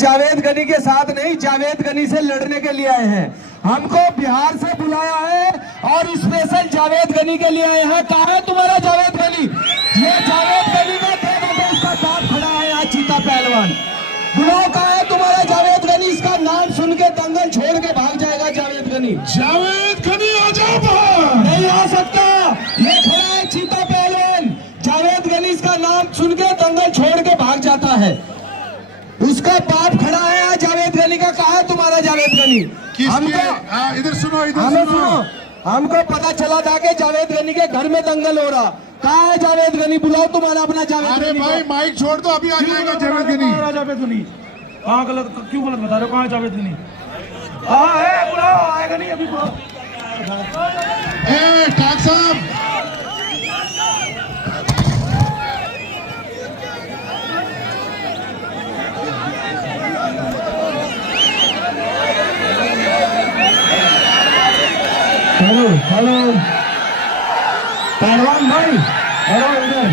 जावेद गनी के साथ नहीं, जावेद गनी से लड़ने के लिए आए हैं। हमको बिहार से बुलाया है और स्पेशल जावेद गनी के लिए आए हैं। कहाँ है तुम्हारा जावेद गनी? ये जावेद गनी का उसका बाप खड़ा है यहाँ, चीता पहलवान। बुलाओ, कहाँ है तुम्हारा जावेद गनी? इसका नाम सुन के दंगल छोड़ के भाग जाएगा जावेद गनी। जावेद गनी आ जाओ। नहीं आ सकता, ये खड़ा है चीता पहलवान। जावेद गनी इसका नाम सुन के दंगल छोड़ के भाग जाता है। उसका बाप खड़ा है जावेद गनी का। कहा है तुम्हारा जावेद गनी? हमको इधर सुनो, हमको पता चला था कि जावेद गनी के घर में दंगल हो रहा। कहा है जावेद गनी? बुलाओ तुम्हारा अपना जावेद गनी। अरे भाई माइक छोड़ दो, अभी आ जाएगा जावेद गनी। जावेद गनी कहाँ गलत, क्यों गलत बता रहे हो? कहाँ है जावेद गनी? हाँ है, बुलाओ, आएगा नहीं अभी। टाक साहब, हेलो हेलो पहलवान भाई, हेलो इधर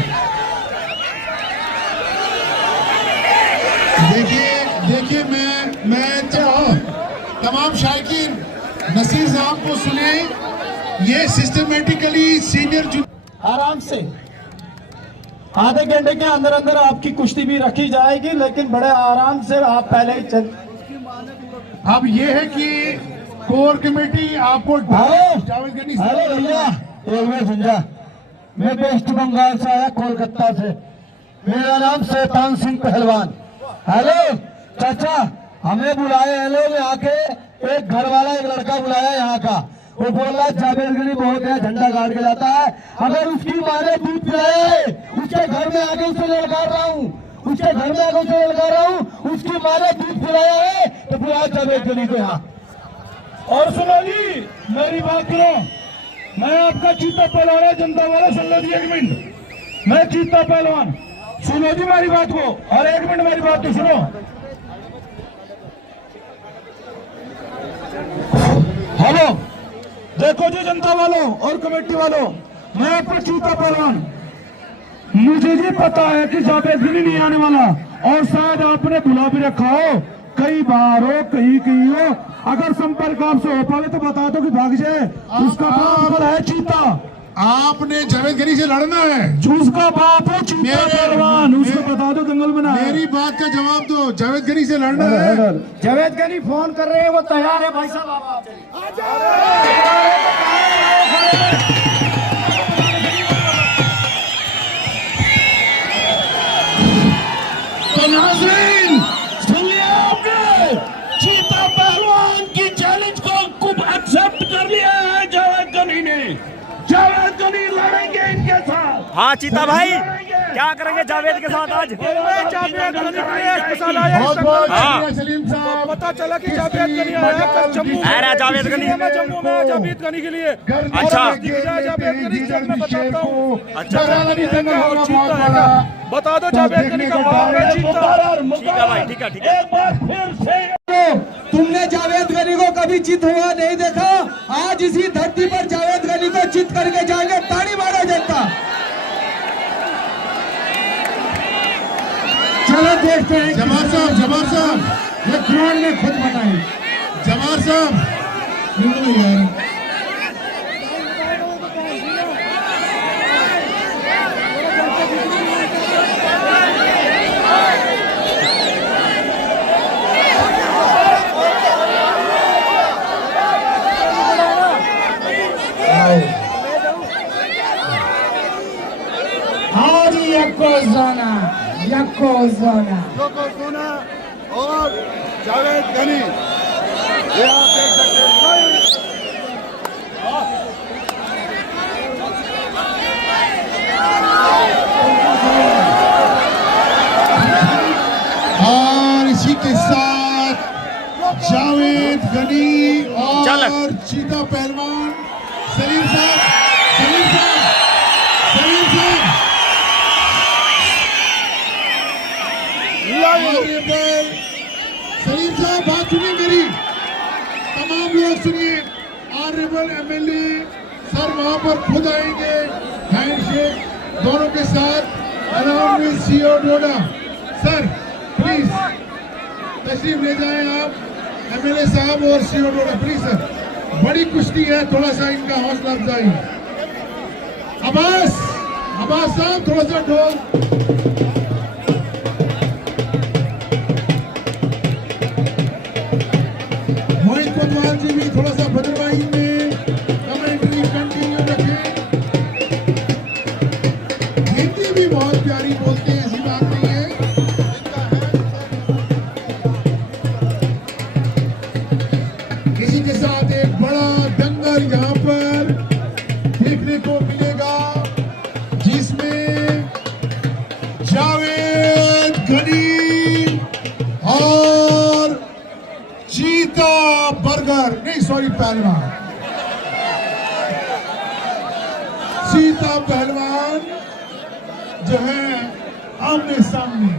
देखिए मैं तमाम शायकीन नसीर साहब को सुने। ये सिस्टमेटिकली सीनियर आराम से आधे घंटे के अंदर अंदर आपकी कुश्ती भी रखी जाएगी, लेकिन बड़े आराम से आप पहले ही चल। अब ये है कि कोर कमेटी आपको जावेद गनी। अरे भैया एक मिनट समझा, मैं वेस्ट बंगाल से आया, कोलकाता से। मेरा नाम शैतान सिंह पहलवान। हेलो चाचा, हमें बुलाए हैं लोग यहाँ के। एक घर वाला एक लड़का बुलाया यहाँ का, वो बोल रहा है जावेद गनी बहुत है, झंडा गाड़ के जाता है। अगर उसकी माँ ने दूध पिलाया है, उसके घर में आके उसे ललकार रहा हूँ, उसके घर में आके उसे ललकार रहा हूँ। उसकी माँ ने दूध पिलाया है तो बुलाओ जावेद गनी को यहाँ। और सुनो जी, मेरी बात करो। मैं आपका चीता पहलवान है, जनता वाला। सुन लो जी एक मिनट, मैं चीता पहलवान। सुनो जी मेरी बात को, और एक मिनट मेरी बात तो सुनो। हेलो, देखो जी जनता वालों और कमेटी वालों, मैं आपका चीता पहलवान। मुझे जी पता है कि जावेद गनी नहीं आने वाला, और शायद आपने बुला भी रखा हो, कई बार हो, कहीं हो। अगर संपर्क आपसे हो पावे तो बता दो कि भाग जाए। उसका बाप है चीता। आपने जावेद गनी से लड़ना है, उसका बाप है चीता पहलवान, उसको बता दो दंगल बना। मेरी बात का जवाब दो, जावेद गनी से लड़ना है। जावेद गनी फोन कर रहे हैं, वो तैयार है भाई साहब। आप तो नाज़रीन, सुन लिया आपने, चीता पहलवान की चैलेंज को एक्सेप्ट कर लिया है जावेद गनी ने। जावेद गनी लड़ेंगे इनके साथ। हाँ चीता भाई, क्या करेंगे जावेद के साथ आज? सलीम साहब, पता चला कि जावेद गनी आया जम्मू में, जावेद गनी जम्मू में जावेद गनी के लिए। अच्छा जावेद गनी जब मैं बताता हूँ, अच्छा और चीता है, बता दो जावेद गनी का ठीक है भाई, ठीक है ठीक है। एक बार फिर से तुमने जावेद गनी को कभी चित हुआ नहीं देखा। आज इसी धरती पर जावेद गनी को चित करके जाएंगे। ताड़ी मारो जनता। चलो देखते हैं। जवाहर साहब, ये द्रोण ने खुद बताई। जवाहर साहब, यार आज आपको जाना Yokozuna. योकोजुना और जावेद गनी, ये आप देख सकते हैं। और इसी के साथ जावेद गनी और चीता पहलवान सलीम साहब, सलीम साहब, सलीम साहब, सलीम साहब बात सुनिए मेरी, तमाम लोग सुनिए। ऑनरेबल एमएलए सर वहां पर खुद आएंगे, हैंडशेक दोनों के साथ allowed with CO Doda. Sir please तशरीफ ले जाएं आप, एमएलए साहब और सीओ डोडा प्लीज। सर बड़ी कुश्ती है, थोड़ा सा इनका हौसला अफजाई। अब्बास, अब्बास साहब थोड़ा सा ढोल। जी भी थोड़ा सा भद्रवाही में कमेंट्री कंटिन्यू रखें। हिंदी भी बहुत प्यारी बोलते हैं, ऐसी बात नहीं है। इसी के साथ एक बड़ा दंगल यहाँ पर देखने को मिलेगा, जिसमें जावेद गनी और चीता बर्गर नहीं सॉरी पहलवान, चीता पहलवान जो है आमने सामने।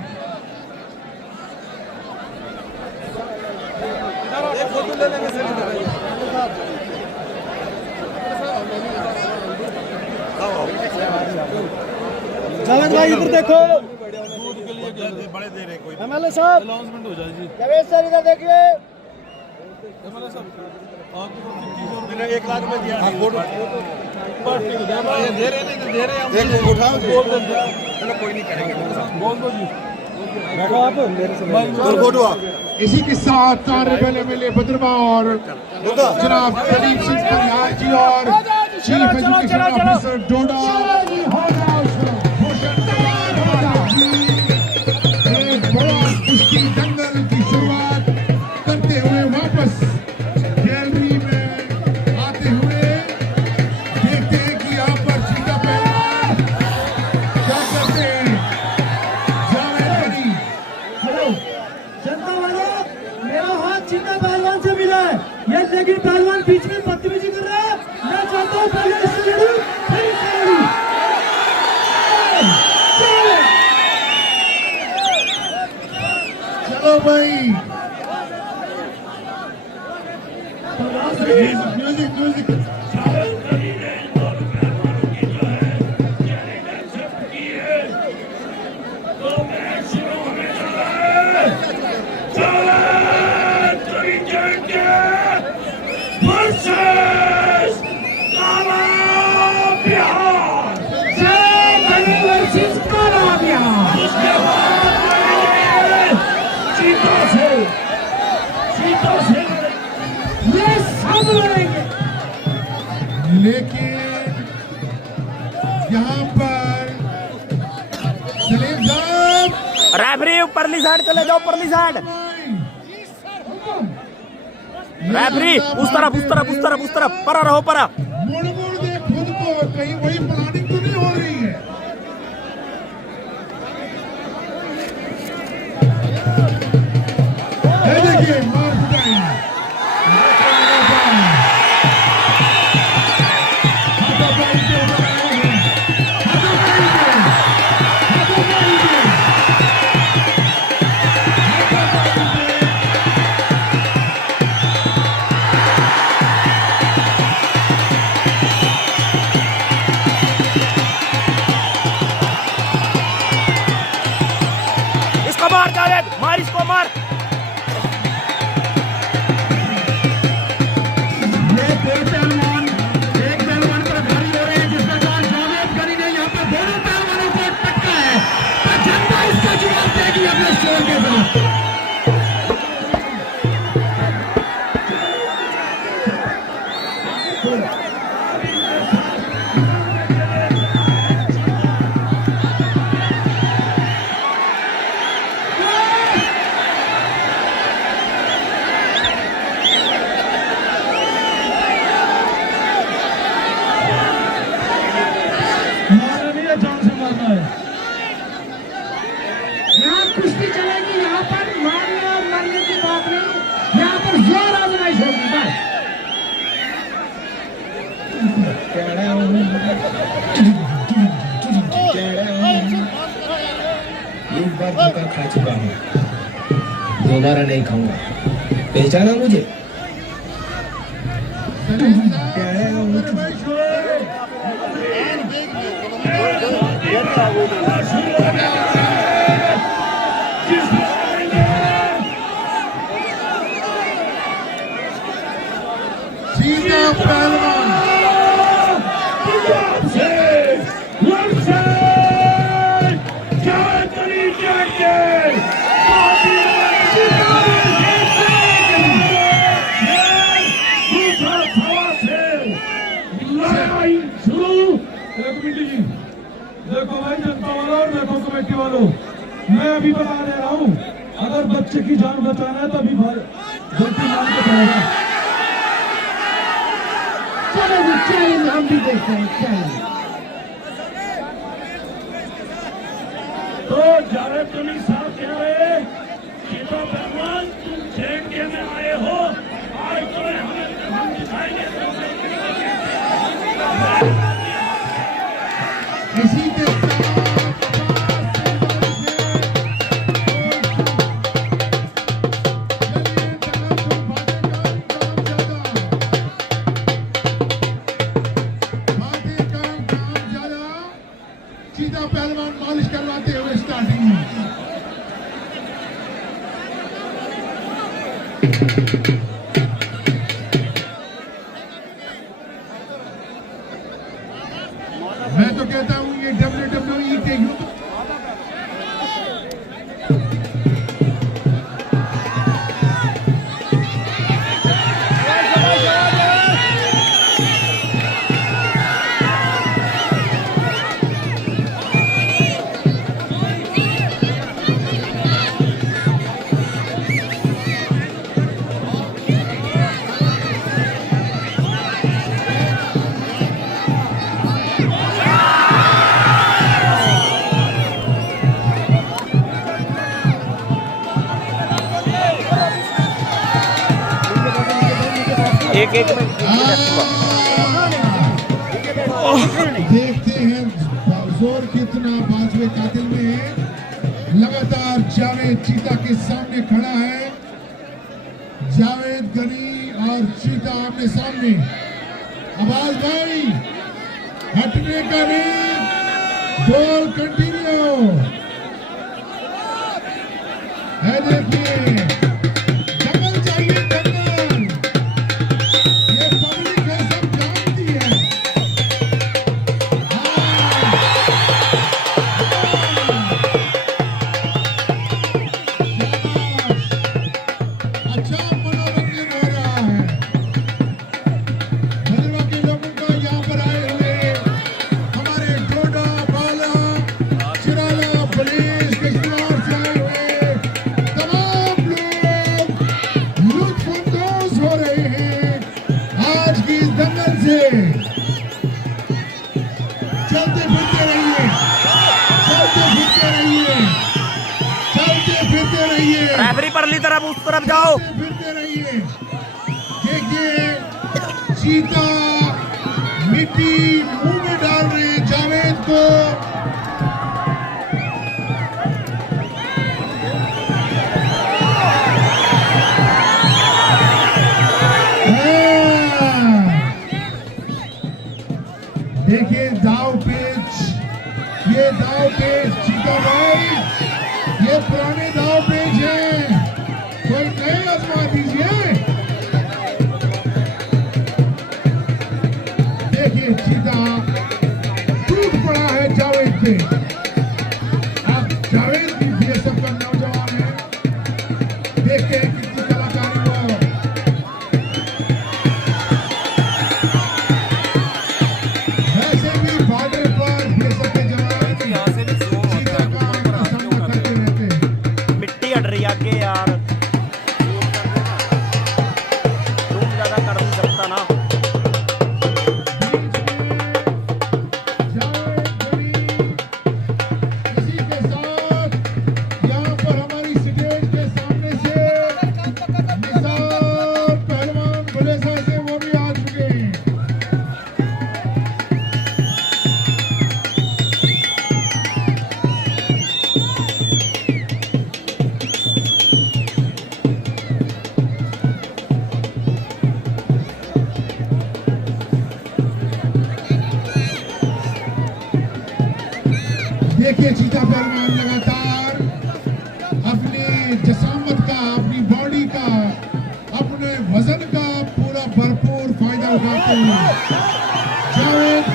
जावेद भाई इधर देखो, एमएलए साहब अनाउंसमेंट हो जाए जी। जावेद सर इधर देखिए। मैंने 1 लाख में दिया। कोई नहीं करेंगे। इसी के साथ ऑनरेबल एमएलए भद्रमा और जनाब प्रदीप सिंह परिहार जी और चीफ एजुकेशन ऑफिसर डोडा एक बड़ा कुश्ती दंगल की शुरुआत करते हुए वापस गैलरी में आते हुए देखते हैं कि यहाँ पर चीता पहलवान क्या करते हैं। जावेद गनी, हेलो जनता वालों, मेरा हाथ चीता पहलवान से मिला है, ये लेकिन पहलवान बीच में बदतमीजी कर रहा है। मैं चाहता हूँ पहले इससे लड़ूं, फिर इससे लड़ूं। चलो भाई, म्यूजिक म्यूजिक। लेकिन यहाँ पर सलीम साहब रेफरी परली साइड चले जाओ, परली साइड। रेफरी उस तरफ उस तरफ उस तरफ उस तरफ, परा रहो परा। मुड़ मुड़ दे खुद को, कहीं वही प्लानिंग तो नहीं हो रही है। ये देखिए मार पिटाई। इसको मार जावेद, मार इसको मार। एक पहलवान पर भारी हो रहे हैं, जिसके साथ जावेद गनी ने यहाँ पे दोनों पहलवानों को टक्का है। तो जनता इसका जवाब देगी अपने शोर के साथ। एक बार धोखा खा चुका हूँ, दोबारा नहीं खाऊंगा। पहचाना मुझे? चीता पहलवान देखो भाई जनता वालों और देखो कमेटी वालों, मैं अभी बता दे रहा हूँ, अगर बच्चे की जान बचाना है तो अभी गलती मान के चलेगा। चलो जी चैलेंज हम भी देखते हैं चैलेंज। तो जावेद अली साहब कह रहे चीता पहलवान तुम जेके में आए हो, आज तुम्हें हम दिखाएंगे। इसी के साथ चीता पहलवान मालिश करवाते हुए स्टार्टिंग में मैं तो कहता हूँ ये WWE के युद्ध एक एक में देखते हैं जोर कितना पांचवें कातिल में है। लगातार जावेद चीता के सामने खड़ा है। जावेद गनी और चीता आमने सामने। आवाज भाई हटने का नहीं, गोल कंटिन्यू है। देखिए जंगल चाहिए, जंगल ये पब्लिक है, सब जानती है। अच्छा मनोरंजन हो रहा है। मलवा के लोगों का यहाँ पर आए हुए हमारे डोडा, बाला, चिराला, पुलिस, किश्तवाड़ से आए हुए तमाम लोग लुत्फानंदोज हो रहे हैं आज की इस दंगल से। चलते फिरते रहिए, चलते फिरते रहिए, चलते फिरते रहिए, रेफरी परली तरफ उस तरफ जाओ। फिरते रहिए। देखिए चीता मिट्टी मुंह में डाल रहे हैं जावेद को। देखिए दाव पेच, ये दाव पेच चीता भाई, ये पुराने दाव पेच हैं, कोई नए आजमा दीजिए। देखिए चीता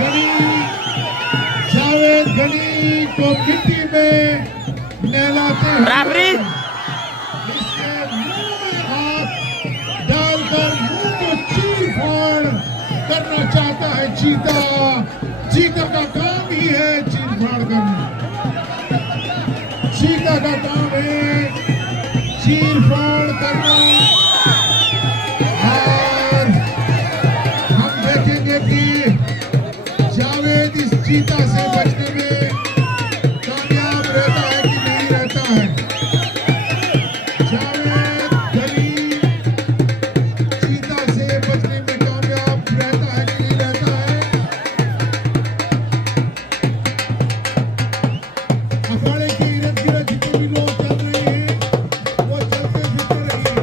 गनी, जावेद गनी को मिट्टी में नहलाते हैं। रेफरी इसके मुंह में हाथ डालकर मुंह को चीर फाड़ करना चाहता है चीता। चीता का काम ही है चीर फाड़ करना। चीता का काम है चीर फाड़ करना। और हम देखेंगे कि जावेद इस चीता से बचने में कामयाब रहता है कि नहीं रहता है। जावेद गनी चीता से बचने में कामयाब रहता है कि नहीं रहता है। अखाड़े के इर्द गिर्द जितने भी लोग चल रहे हैं वो चलते फिरते रहिए।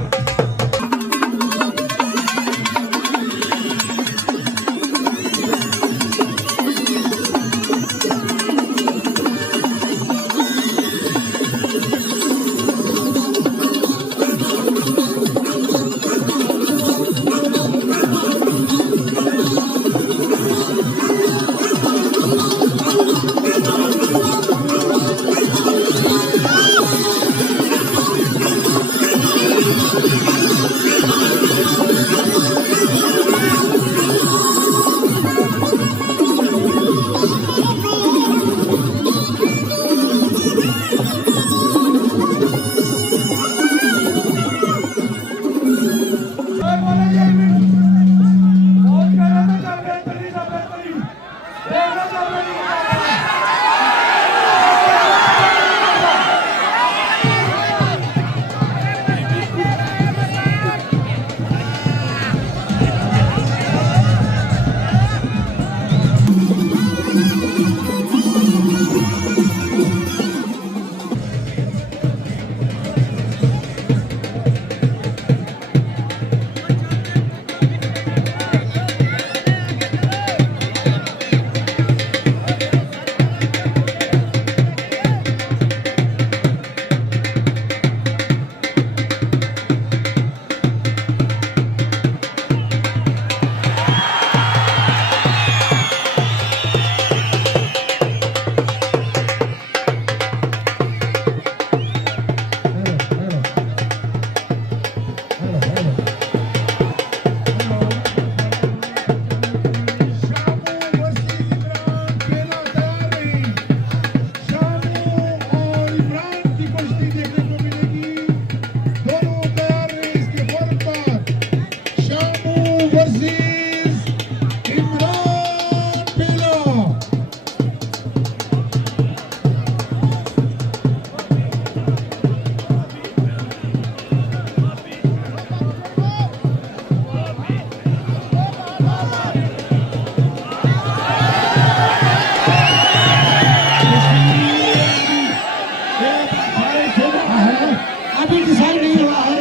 अभी डिसाइड नहीं हुआ है। अभी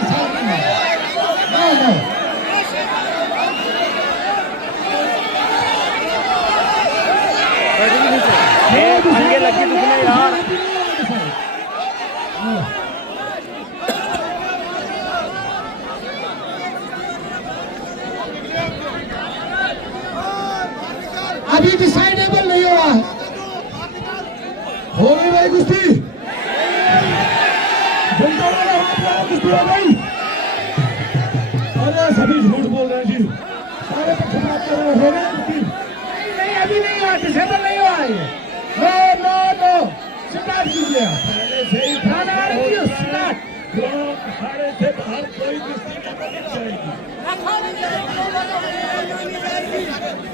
डिसाइड नहीं हुआ। नो। आगे लगी दुखने यार। अभी डिसाइडेबल नहीं हुआ है। हो गई भाई कुश्ती, जनता वाला कुश्ती हो गई। अरे सभी झूठ बोल रहे हैं जी, सारे पक्षपात कर रहे हैं। हो गई कुश्ती? नहीं अभी नहीं हुआ, डिसेबल नहीं हुआ है। नो स्टार्ट कीजिए। पहले से ही खाना स्टार्ट। अखाड़े से बाहर कोई कुश्ती नहीं जाएगी।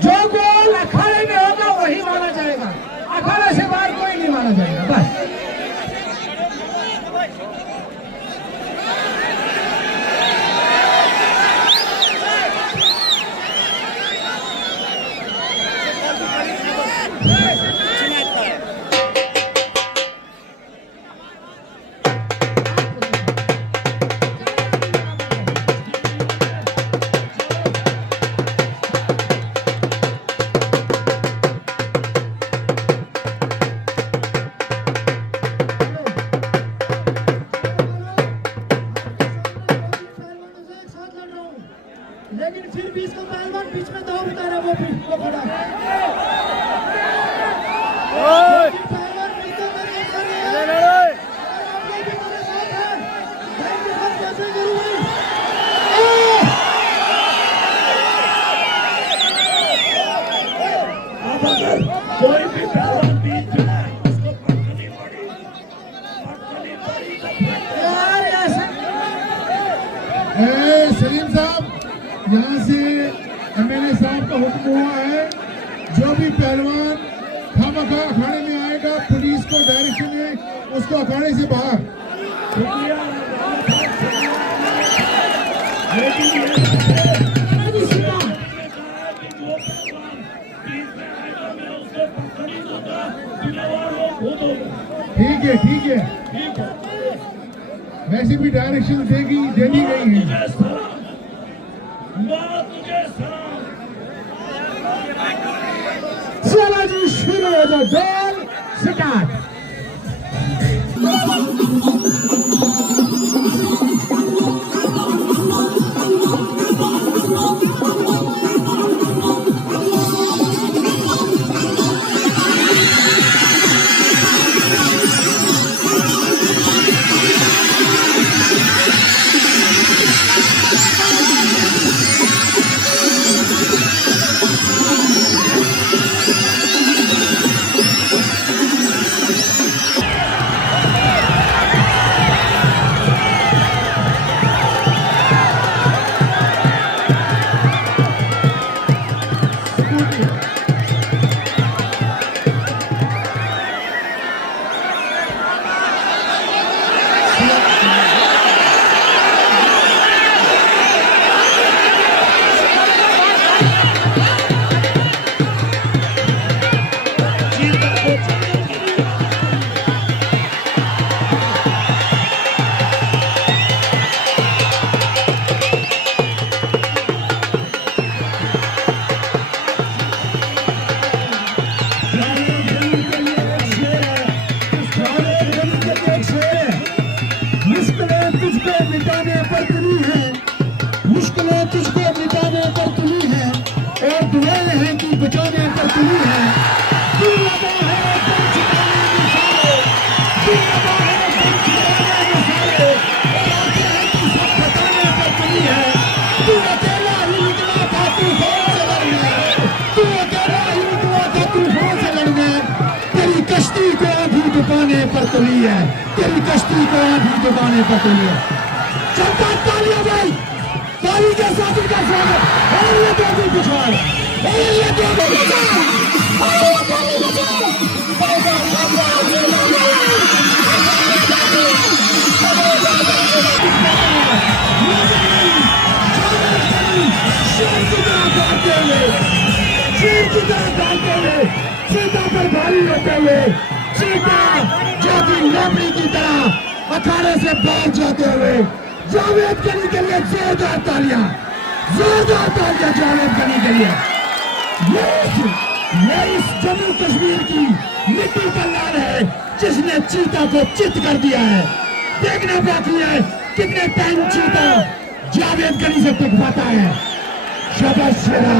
जो गोल अखाड़े में होगा वही माना जाएगा। अखाड़े से बाहर कोई नहीं माना जाएगा। बस को अखाड़े से बाहर। ठीक है वैसे भी डायरेक्शन देनी गई है। चलो जी शुरू हो जाओ, जोर स्टार्ट। मुश्किलें तुझको मिटाने पर तुली है और दुआएं हैं कि बचाने पर तुली है। तू लगा है दम छुपाने निशाने, तू लगा है दम छुपाने निशाने, और आते हैं कि सब बताने पर तुली है। तू अकेला ही निकला था तूफान से लड़ने, तू अकेला ही निकला था तूफान से लड़ने। तेरी कश्ती को आधी डुबाने पर तुली है, तेरी कश्ती को आधी डुबाने पर तुली है। चलता तालियां भाई, ताली के साथ इनका स्वागत। और ये देवी पिछवाड़, और ये देवी पिछवाड़, और ये देवी पिछवाड़। शेर की तरह दौड़ते हुए, शेर की तरह दौड़ते हुए, चीता पर भारी होते हुए, चीता जो कि लोमड़ी की तरह अखाड़े से बाहर जाते हुए, जावेद गनी के लिए जोरदार तालियां जावेद गनी के लिए। ये इस जम्मू कश्मीर की मिट्टी का लाल है जिसने चीता को चित कर दिया है। देखना बाकी है कितने टाइम चीता जावेद गनी से टिक पाता है। शाबाश शेरा।